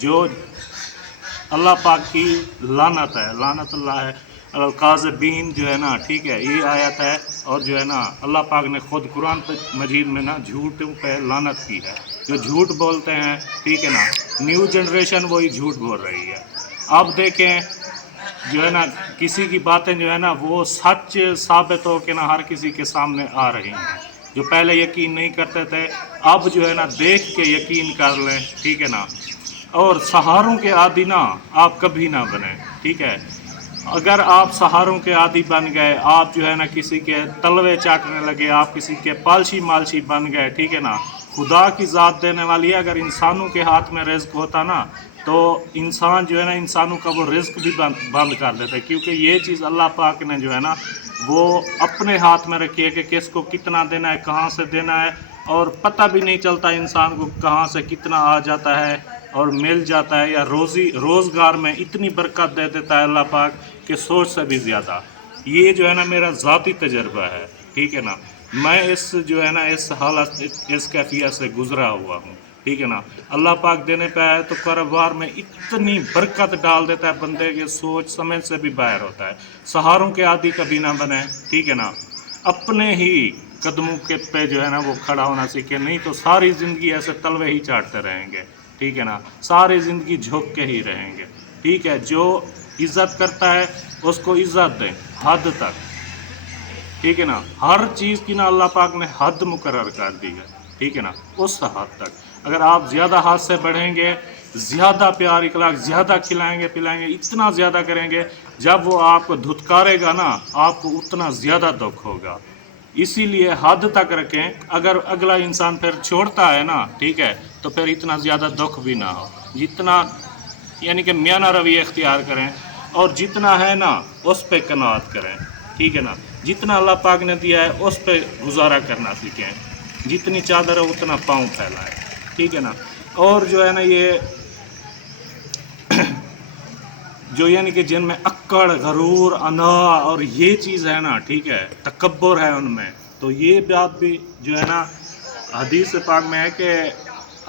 جو اللہ پاک کی لعنت ہے، لعنت اللہ ہے القاذبین جو ہے نا، ٹھیک ہے، یہ آیت ہے۔ اور جو ہے نا اللہ پاک نے خود قرآن مجید میں نا جھوٹوں پہ لعنت کی ہے، جو جھوٹ بولتے ہیں، ٹھیک ہے نا، نیو جنریشن وہی جھوٹ بول رہی ہے۔ اب دیکھیں جو ہے نا کسی کی باتیں جو ہے نا وہ سچ ثابت ہو کے نا ہر کسی کے سامنے آ رہی ہیں، جو پہلے یقین نہیں کرتے تھے اب جو ہے نا دیکھ کے یقین کر لیں، ٹھیک ہے نا۔ اور سہاروں کے عادی نا آپ کبھی نہ بنیں، ٹھیک ہے۔ اگر آپ سہاروں کے عادی بن گئے، آپ جو ہے نا کسی کے تلوے چاٹنے لگے، آپ کسی کے پالشی مالشی بن گئے، ٹھیک ہے نا، خدا کی ذات دینے والی ہے۔ اگر انسانوں کے ہاتھ میں رزق ہوتا نا تو انسان جو ہے نا انسانوں کا وہ رزق بھی بند کر دیتے، کیونکہ یہ چیز اللہ پاک نے جو ہے نا وہ اپنے ہاتھ میں رکھی ہے کہ کس کو کتنا دینا ہے، کہاں سے دینا ہے، اور پتہ بھی نہیں چلتا انسان کو کہاں سے کتنا آ جاتا ہے اور مل جاتا ہے، یا روزگار میں اتنی برکت دے دیتا ہے اللہ پاک کہ سوچ سے بھی زیادہ۔ یہ جو ہے نا میرا ذاتی تجربہ ہے، ٹھیک ہے نا، میں اس جو ہے نا اس حالت اس کیفیت سے گزرا ہوا ہوں، ٹھیک ہے نا۔ اللہ پاک دینے پہ آئے تو کاروبار میں اتنی برکت ڈال دیتا ہے، بندے کے سوچ سمجھ سے بھی باہر ہوتا ہے۔ سہاروں کے عادی کبھی نہ بنے، ٹھیک ہے نا، اپنے ہی قدموں کے پہ جو ہے نا وہ کھڑا ہونا سیکھے، نہیں تو ساری زندگی ایسے تلوے ہی چاٹتے رہیں گے، ٹھیک ہے نا، ساری زندگی جھک کے ہی رہیں گے، ٹھیک ہے۔ جو عزت کرتا ہے اس کو عزت دیں حد تک، ٹھیک ہے نا۔ ہر چیز کی نا اللہ پاک نے حد مقرر کر دی ہے، ٹھیک ہے نا، اس حد تک۔ اگر آپ زیادہ حد سے بڑھیں گے، زیادہ پیار اخلاق زیادہ کھلائیں گے پلائیں گے، اتنا زیادہ کریں گے، جب وہ آپ کو دھتکارے گا نا آپ کو اتنا زیادہ دکھ ہوگا۔ اسی لیے حد تک رکھیں، اگر اگلا انسان پھر چھوڑتا ہے نا، ٹھیک ہے، تو پھر اتنا زیادہ دکھ بھی نہ ہو، جتنا یعنی کہ میانہ رویہ اختیار کریں، اور جتنا ہے نا اس پہ قناعت کریں، ٹھیک ہے نا۔ جتنا اللہ پاک نے دیا ہے اس پہ گزارا کرنا سیکھیں، جتنی چادر ہے اتنا پاؤں پھیلائیں، ٹھیک ہے نا۔ اور جو ہے نا یہ جو یعنی کہ جن میں اکڑ، غرور، انا اور یہ چیز ہے نا، ٹھیک ہے، تکبر ہے ان میں، تو یہ بات بھی جو ہے نا حدیث پاک میں ہے کہ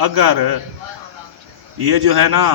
اگر یہ جو ہے نا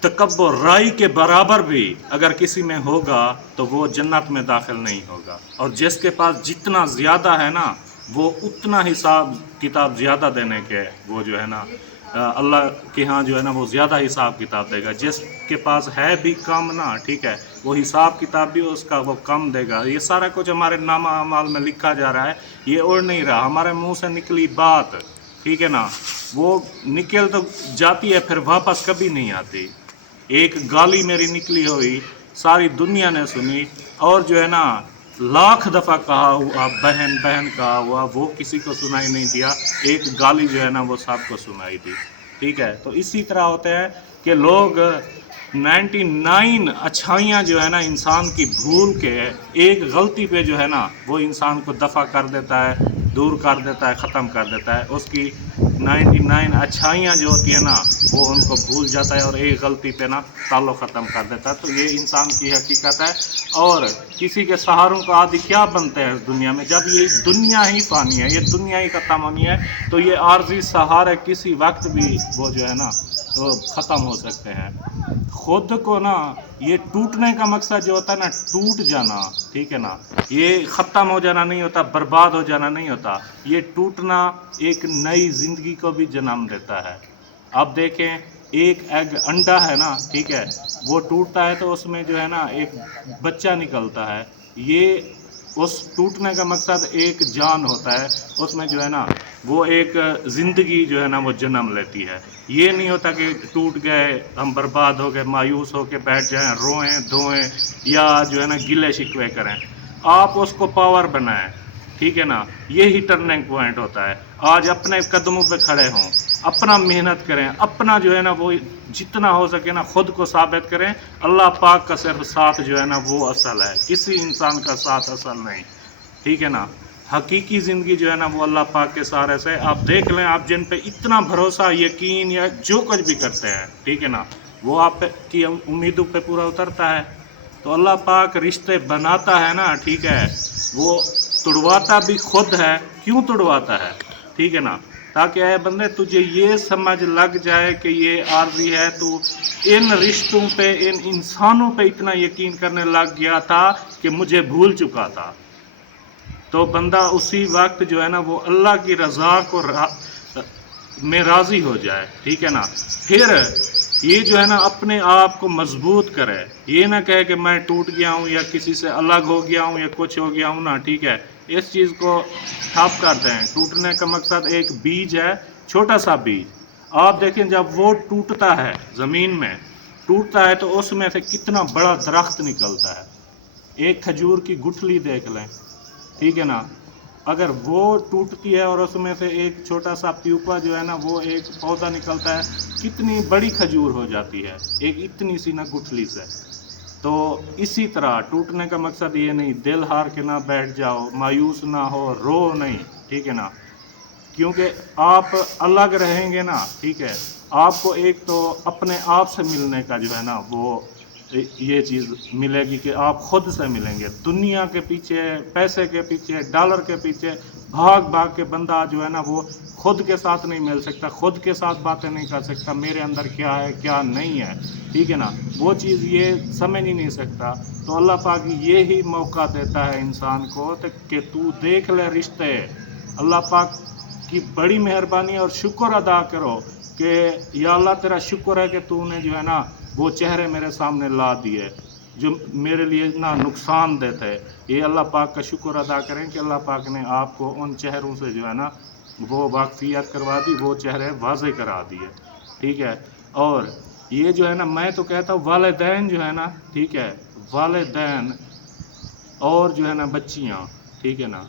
تکبر رائی کے برابر بھی اگر کسی میں ہوگا تو وہ جنت میں داخل نہیں ہوگا۔ اور جس کے پاس جتنا زیادہ ہے نا وہ اتنا حساب کتاب زیادہ دینے کے وہ جو ہے نا اللہ کے ہاں جو ہے نا وہ زیادہ حساب کتاب دے گا۔ جس کے پاس ہے بھی کم نا، ٹھیک ہے، وہ حساب کتاب بھی اس کا وہ کم دے گا۔ یہ سارا کچھ ہمارے نامہ اعمال میں لکھا جا رہا ہے، یہ اڑ نہیں رہا، ہمارے منہ سے نکلی بات، ٹھیک ہے نا، وہ نکل تو جاتی ہے پھر واپس کبھی نہیں آتی۔ ایک گالی میری نکلی ہوئی ساری دنیا نے سنی، اور جو ہے نا لاکھ دفعہ کہا ہوا بہن بہن کہا ہوا وہ کسی کو سنائی نہیں دیا، ایک گالی جو ہے نا وہ سب کو سنائی دی، ٹھیک ہے۔ تو اسی طرح ہوتے ہیں کہ لوگ 99 اچھائیاں جو ہے نا انسان کی بھول کے ایک غلطی پہ جو ہے نا وہ انسان کو دفع کر دیتا ہے، دور کر دیتا ہے، ختم کر دیتا ہے۔ اس کی 99 اچھائیاں جو ہوتی ہیں نا وہ ان کو بھول جاتا ہے اور ایک غلطی پہ نا تعلق ختم کر دیتا ہے۔ تو یہ انسان کی حقیقت ہے۔ اور کسی کے سہاروں کا عادی کیا بنتے ہیں اس دنیا میں، جب یہ دنیا ہی فانی ہے، یہ دنیا ہی ختم ہونی ہے، تو یہ عارضی سہارے کسی وقت بھی وہ جو ہے نا وہ ختم ہو سکتے ہیں۔ خود کو نا یہ ٹوٹنے کا مقصد جو ہوتا ہے نا ٹوٹ جانا، ٹھیک ہے نا، یہ ختم ہو جانا نہیں ہوتا، برباد ہو جانا نہیں ہوتا، یہ ٹوٹنا ایک نئی زندگی کو بھی جنم دیتا ہے۔ اب دیکھیں ایک ایگ انڈا ہے نا، ٹھیک ہے، وہ ٹوٹتا ہے تو اس میں جو ہے نا ایک بچہ نکلتا ہے، یہ اس ٹوٹنے کا مقصد ایک جان ہوتا ہے، اس میں جو ہے نا وہ ایک زندگی جو ہے نا وہ جنم لیتی ہے۔ یہ نہیں ہوتا کہ ٹوٹ گئے ہم برباد ہو گئے مایوس ہو کے بیٹھ جائیں، روئیں دھوئیں یا جو ہے نا گلے شکوے کریں۔ آپ اس کو پاور بنائیں، ٹھیک ہے نا، یہی ٹرننگ پوائنٹ ہوتا ہے۔ آج اپنے قدموں پہ کھڑے ہوں، اپنا محنت کریں، اپنا جو ہے نا وہ جتنا ہو سکے نا خود کو ثابت کریں۔ اللہ پاک کا صرف ساتھ جو ہے نا وہ اصل ہے، کسی انسان کا ساتھ اصل نہیں، ٹھیک ہے نا۔ حقیقی زندگی جو ہے نا وہ اللہ پاک کے سہارے سے۔ آپ دیکھ لیں، آپ جن پہ اتنا بھروسہ، یقین یا جو کچھ بھی کرتے ہیں، ٹھیک ہے نا، وہ آپ کی امیدوں پہ پورا اترتا ہے۔ تو اللہ پاک رشتے بناتا ہے نا، ٹھیک ہے، وہ توڑواتا بھی خود ہے۔ کیوں توڑواتا ہے، ٹھیک ہے نا، تاکہ اے بندے تجھے یہ سمجھ لگ جائے کہ یہ عارضی ہے، تو ان رشتوں پہ، ان انسانوں پہ اتنا یقین کرنے لگ گیا تھا کہ مجھے بھول چکا تھا۔ تو بندہ اسی وقت جو ہے نا وہ اللہ کی رضا کو میں راضی ہو جائے، ٹھیک ہے نا۔ پھر یہ جو ہے نا اپنے آپ کو مضبوط کرے، یہ نہ کہے کہ میں ٹوٹ گیا ہوں یا کسی سے الگ ہو گیا ہوں یا کچھ ہو گیا ہوں نا، ٹھیک ہے۔ اس چیز کو ٹھپ کر دیں۔ ٹوٹنے کا مقصد ایک بیج ہے، چھوٹا سا بیج۔ آپ دیکھیں جب وہ ٹوٹتا ہے، زمین میں ٹوٹتا ہے تو اس میں سے کتنا بڑا درخت نکلتا ہے۔ ایک کھجور کی گٹھلی دیکھ لیں، ٹھیک ہے نا۔ اگر وہ ٹوٹتی ہے اور اس میں سے ایک چھوٹا سا پیوپا جو ہے نا وہ ایک پودا نکلتا ہے، کتنی بڑی کھجور ہو جاتی ہے ایک اتنی سی نا گٹھلی سے۔ تو اسی طرح ٹوٹنے کا مقصد یہ نہیں، دل ہار کے نہ بیٹھ جاؤ، مایوس نہ ہو، رو نہیں، ٹھیک ہے نا۔ کیونکہ آپ الگ رہیں گے نا، ٹھیک ہے، آپ کو ایک تو اپنے آپ سے ملنے کا جو ہے نا وہ یہ چیز ملے گی کہ آپ خود سے ملیں گے۔ دنیا کے پیچھے، پیسے کے پیچھے، ڈالر کے پیچھے بھاگ بھاگ کے بندہ جو ہے نا وہ خود کے ساتھ نہیں مل سکتا، خود کے ساتھ باتیں نہیں کر سکتا، میرے اندر کیا ہے کیا نہیں ہے، ٹھیک ہے نا۔ وہ چیز یہ سمجھ ہی نہیں سکتا۔ تو اللہ پاک یہی موقع دیتا ہے انسان کو کہ تو دیکھ لے رشتے۔ اللہ پاک کی بڑی مہربانی اور شکر ادا کرو کہ یا اللہ تیرا شکر ہے کہ تو نے جو ہے نا وہ چہرے میرے سامنے لا دیے جو میرے لیے اتنا نقصان دہ تھے۔ یہ اللہ پاک کا شکر ادا کریں کہ اللہ پاک نے آپ کو ان چہروں سے جو ہے نا وہ واقفیت کروا دی، وہ چہرے واضح کرا دیے، ٹھیک ہے۔ اور یہ جو ہے نا میں تو کہتا ہوں والدین جو ہے نا، ٹھیک ہے، والدین اور جو ہے نا بچیاں، ٹھیک ہے نا،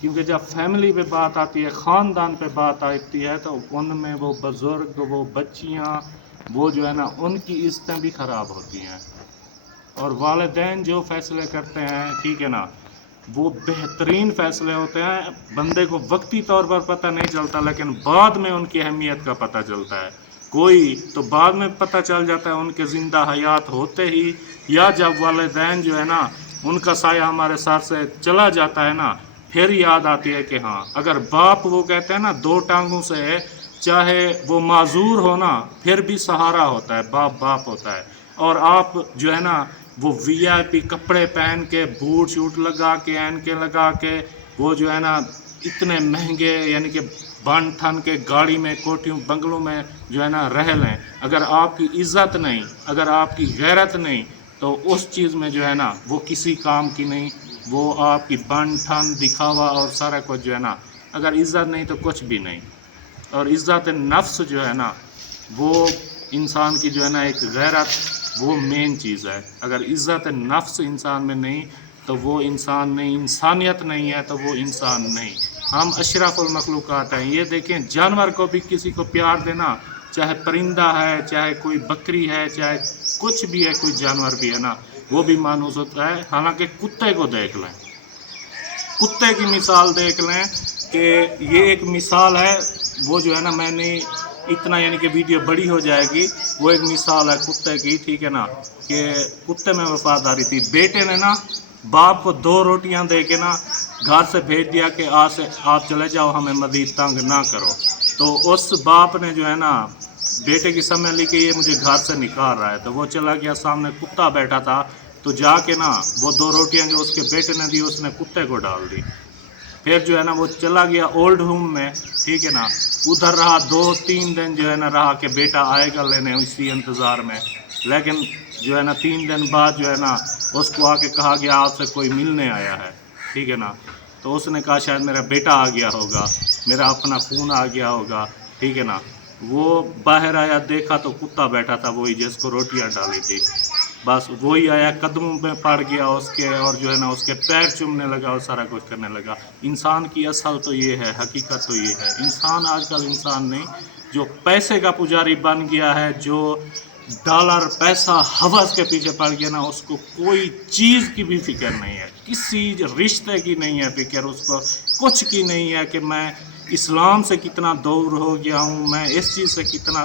کیونکہ جب فیملی پہ بات آتی ہے، خاندان پہ بات آتی ہے تو ان میں وہ بزرگ، وہ بچیاں، وہ جو ہے نا ان کی عزتیں بھی خراب ہوتی ہیں۔ اور والدین جو فیصلے کرتے ہیں، ٹھیک ہے نا، وہ بہترین فیصلے ہوتے ہیں۔ بندے کو وقتی طور پر پتہ نہیں چلتا لیکن بعد میں ان کی اہمیت کا پتہ چلتا ہے۔ کوئی تو بعد میں پتہ چل جاتا ہے ان کے زندہ حیات ہوتے ہی، یا جب والدین جو ہے نا ان کا سایہ ہمارے ساتھ سے چلا جاتا ہے نا، پھر یاد آتی ہے کہ ہاں اگر باپ، وہ کہتے ہیں نا دو ٹانگوں سے چاہے وہ معذور ہو نا پھر بھی سہارا ہوتا ہے، باپ باپ ہوتا ہے۔ اور آپ جو ہے نا وہ وی آئی پی کپڑے پہن کے، بوٹ شوٹ لگا کے، اینکیں لگا کے، وہ جو ہے نا اتنے مہنگے یعنی کہ بن ٹھن کے گاڑی میں، کوٹھیوں بنگلوں میں جو ہے نا رہ لیں، اگر آپ کی عزت نہیں، اگر آپ کی غیرت نہیں تو اس چیز میں جو ہے نا وہ کسی کام کی نہیں۔ وہ آپ کی بن ٹھن، دکھاوا اور سارا کچھ جو ہے نا، اگر عزت نہیں تو کچھ بھی نہیں۔ اور عزت نفس جو ہے نا وہ انسان کی جو ہے نا ایک غیرت، وہ مین چیز ہے۔ اگر عزت نفس انسان میں نہیں تو وہ انسان نہیں، انسانیت نہیں ہے تو وہ انسان نہیں۔ ہم اشرف المخلوقات ہیں۔ یہ دیکھیں جانور کو بھی کسی کو پیار دینا، چاہے پرندہ ہے، چاہے کوئی بکری ہے، چاہے کچھ بھی ہے، کوئی جانور بھی ہے نا، وہ بھی مانوس ہوتا ہے۔ حالانکہ کتے کو دیکھ لیں، کتے کی مثال دیکھ لیں کہ یہ ایک مثال ہے، وہ جو ہے نا میں نے اتنا یعنی کہ ویڈیو بڑی ہو جائے گی، وہ ایک مثال ہے کتے کی، ٹھیک ہے نا، کہ کتے میں وفاداری تھی۔ بیٹے نے نا باپ کو 2 روٹیاں دے کے نا گھر سے بھیج دیا کہ آج سے آپ چلے جاؤ، ہمیں مزید تنگ نہ کرو۔ تو اس باپ نے جو ہے نا بیٹے کی سمجھ لی کہ یہ مجھے گھر سے نکال رہا ہے، تو وہ چلا گیا، سامنے کتا بیٹھا تھا، تو جا کے نا وہ 2 روٹیاں جو اس کے بیٹے نے دی اس نے کتے کو ڈال دی۔ پھر جو ہے نا وہ چلا گیا اولڈ ہوم میں، ٹھیک ہے نا، ادھر رہا 2-3 دن جو ہے نا رہا کہ بیٹا آئے گا لینے، اسی انتظار میں۔ لیکن جو ہے نا 3 دن بعد جو ہے نا اس کو آ کے کہا گیا آپ سے کوئی ملنے آیا ہے، ٹھیک ہے نا۔ تو اس نے کہا شاید میرا بیٹا آ گیا ہوگا، میرا اپنا خون آ گیا ہوگا، ٹھیک ہے نا۔ وہ باہر آیا، دیکھا تو کتا بیٹھا تھا، وہی جس کو روٹیاں ڈالی تھی، بس وہی آیا، قدموں میں پڑ گیا اس کے، اور جو ہے نا اس کے پیر چومنے لگا اور سارا کچھ کرنے لگا۔ انسان کی اصل تو یہ ہے، حقیقت تو یہ ہے۔ انسان آج کل انسان نہیں، جو پیسے کا پجاری بن گیا ہے، جو ڈالر، پیسہ، ہوس کے پیچھے پڑ گیا نا، اس کو کوئی چیز کی بھی فکر نہیں ہے، کسی رشتے کی نہیں ہے فکر، اس کو کچھ کی نہیں ہے کہ میں اسلام سے کتنا دور ہو گیا ہوں، میں اس چیز سے کتنا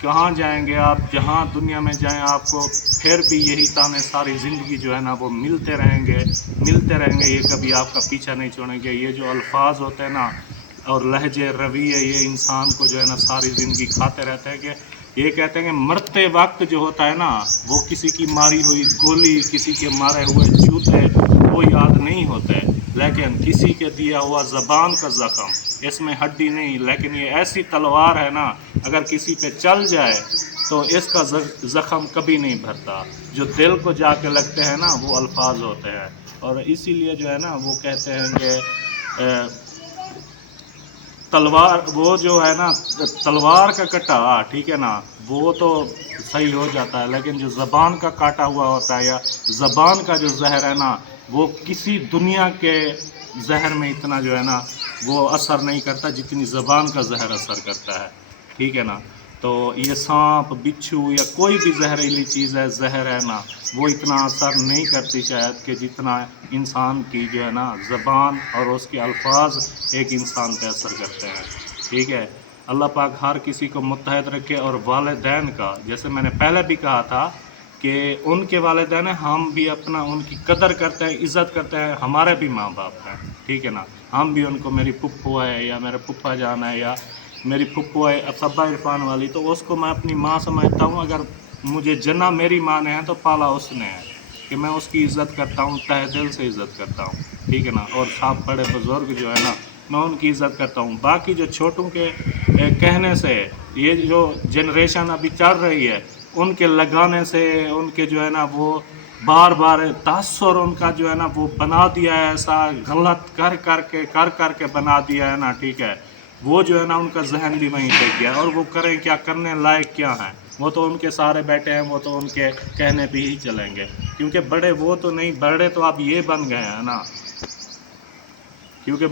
کہاں جائیں گے آپ، جہاں دنیا میں جائیں آپ کو پھر بھی یہی تانے ساری زندگی جو ہے نا وہ ملتے رہیں گے، یہ کبھی آپ کا پیچھا نہیں چھوڑیں گے۔ یہ جو الفاظ ہوتے ہیں نا اور لہجے رویے، یہ انسان کو جو ہے نا ساری زندگی کھاتے رہتے ہیں۔ کہ یہ کہتے ہیں کہ مرتے وقت جو ہوتا ہے نا وہ کسی کی ماری ہوئی گولی، کسی کے مارے ہوئے جوتے وہ یاد نہیں ہوتے، لیکن کسی کے دیا ہوا زبان کا زخم، اس میں ہڈی نہیں، لیکن یہ ایسی تلوار ہے نا اگر کسی پہ چل جائے تو اس کا زخم کبھی نہیں بھرتا۔ جو دل کو جا کے لگتے ہیں نا وہ الفاظ ہوتے ہیں، اور اسی لیے جو ہے نا وہ کہتے ہیں کہ تلوار، وہ جو ہے نا تلوار کا کٹا، ٹھیک ہے نا، وہ تو صحیح ہو جاتا ہے، لیکن جو زبان کا کاٹا ہوا ہوتا ہے یا زبان کا جو زہر ہے نا وہ کسی دنیا کے زہر میں اتنا جو ہے نا وہ اثر نہیں کرتا جتنی زبان کا زہر اثر کرتا ہے، ٹھیک ہے نا۔ تو یہ سانپ، بچھو یا کوئی بھی زہریلی چیز ہے، زہر ہے نا، وہ اتنا اثر نہیں کرتی شاید کہ جتنا انسان کی جو ہے نا زبان اور اس کے الفاظ ایک انسان پہ اثر کرتے ہیں، ٹھیک ہے۔ اللہ پاک ہر کسی کو متحد رکھے، اور والدین کا، جیسے میں نے پہلے بھی کہا تھا کہ ان کے والدین ہیں، ہم بھی اپنا ان کی قدر کرتے ہیں، عزت کرتے ہیں، ہمارے بھی ماں باپ ہیں، ٹھیک ہے نا۔ ہم بھی ان کو، میری پھپھو ہے یا میرا پھپھا جان ہے یا میری پھپھو ہے صبا عرفان والی، تو اس کو میں اپنی ماں سمجھتا ہوں۔ اگر مجھے جنا میری ماں نے ہے تو پالا اس نے ہے، کہ میں اس کی عزت کرتا ہوں، تہ دل سے عزت کرتا ہوں، ٹھیک ہے نا۔ اور سب بڑے بزرگ جو ہے نا میں ان کی عزت کرتا ہوں۔ باقی جو چھوٹوں کے کہنے سے یہ جو جنریشن ابھی چل رہی ہے ان کے لگانے سے، ان کے جو ہے نا وہ بار بار تاثر ان کا جو ہے نا وہ بنا دیا ہے، ایسا غلط کر کے بنا دیا ہے نا، ٹھیک ہے۔ وہ جو ہے نا ان کا ذہن بھی وہیں پہ گیا، اور وہ کریں کیا، کرنے لائق کیا ہیں؟ وہ تو ان کے سارے بیٹھے ہیں، وہ تو ان کے کہنے پہ ہی چلیں گے، کیونکہ بڑے وہ تو نہیں، بڑے تو اب یہ بن گئے ہیں نا۔ کیونکہ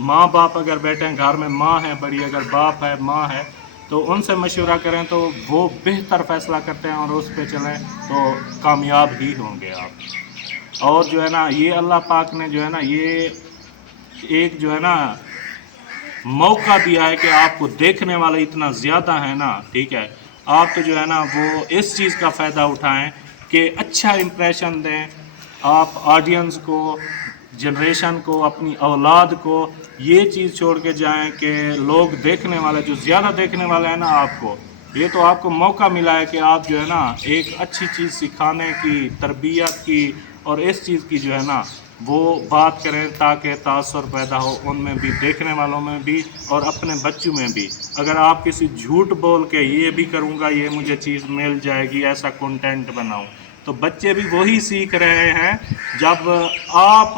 ماں باپ اگر بیٹھے ہیں گھر میں، ماں ہے بڑی، اگر باپ ہے، ماں ہے، تو ان سے مشورہ کریں تو وہ بہتر فیصلہ کرتے ہیں، اور اس پہ چلیں تو کامیاب ہی ہوں گے آپ۔ اور جو ہے نا یہ اللہ پاک نے جو ہے نا یہ ایک جو ہے نا موقع دیا ہے کہ آپ کو دیکھنے والے اتنا زیادہ ہیں نا، ٹھیک ہے، آپ تو جو ہے نا وہ اس چیز کا فائدہ اٹھائیں کہ اچھا امپریشن دیں آپ آڈینس کو، جنریشن کو، اپنی اولاد کو۔ یہ چیز چھوڑ کے جائیں کہ لوگ دیکھنے والے، جو زیادہ دیکھنے والے ہیں نا آپ کو، یہ تو آپ کو موقع ملا ہے کہ آپ جو ہے نا ایک اچھی چیز سکھانے کی، تربیت کی، اور اس چیز کی جو ہے نا وہ بات کریں تاکہ تاثر پیدا ہو ان میں بھی، دیکھنے والوں میں بھی، اور اپنے بچوں میں بھی۔ اگر آپ کسی جھوٹ بول کے یہ بھی کروں گا، یہ مجھے چیز مل جائے گی، ایسا کنٹینٹ بناؤں، تو بچے بھی وہی سیکھ رہے ہیں۔ جب آپ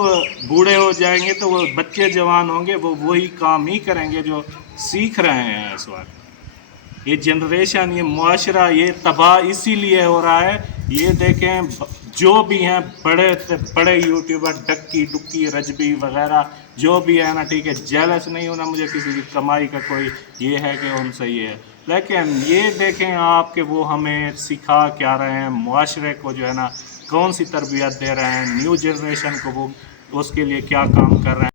بوڑھے ہو جائیں گے تو وہ بچے جوان ہوں گے، وہ وہی کام ہی کریں گے جو سیکھ رہے ہیں اس وقت۔ یہ جنریشن، یہ معاشرہ، یہ تباہ اسی لیے ہو رہا ہے۔ یہ دیکھیں جو بھی ہیں بڑے سے بڑے یوٹیوبر، ڈکی ڈکی رجبی وغیرہ جو بھی ہے نا، ٹھیک ہے، جیلس نہیں ہونا مجھے کسی کی کمائی کا کوئی یہ ہے کہ ان سے یہ ہے، لیکن یہ دیکھیں آپ کہ وہ ہمیں سکھا کیا رہے ہیں، معاشرے کو جو ہے نا کون سی تربیت دے رہے ہیں، نیو جنریشن کو وہ اس کے لیے کیا کام کر رہے ہیں۔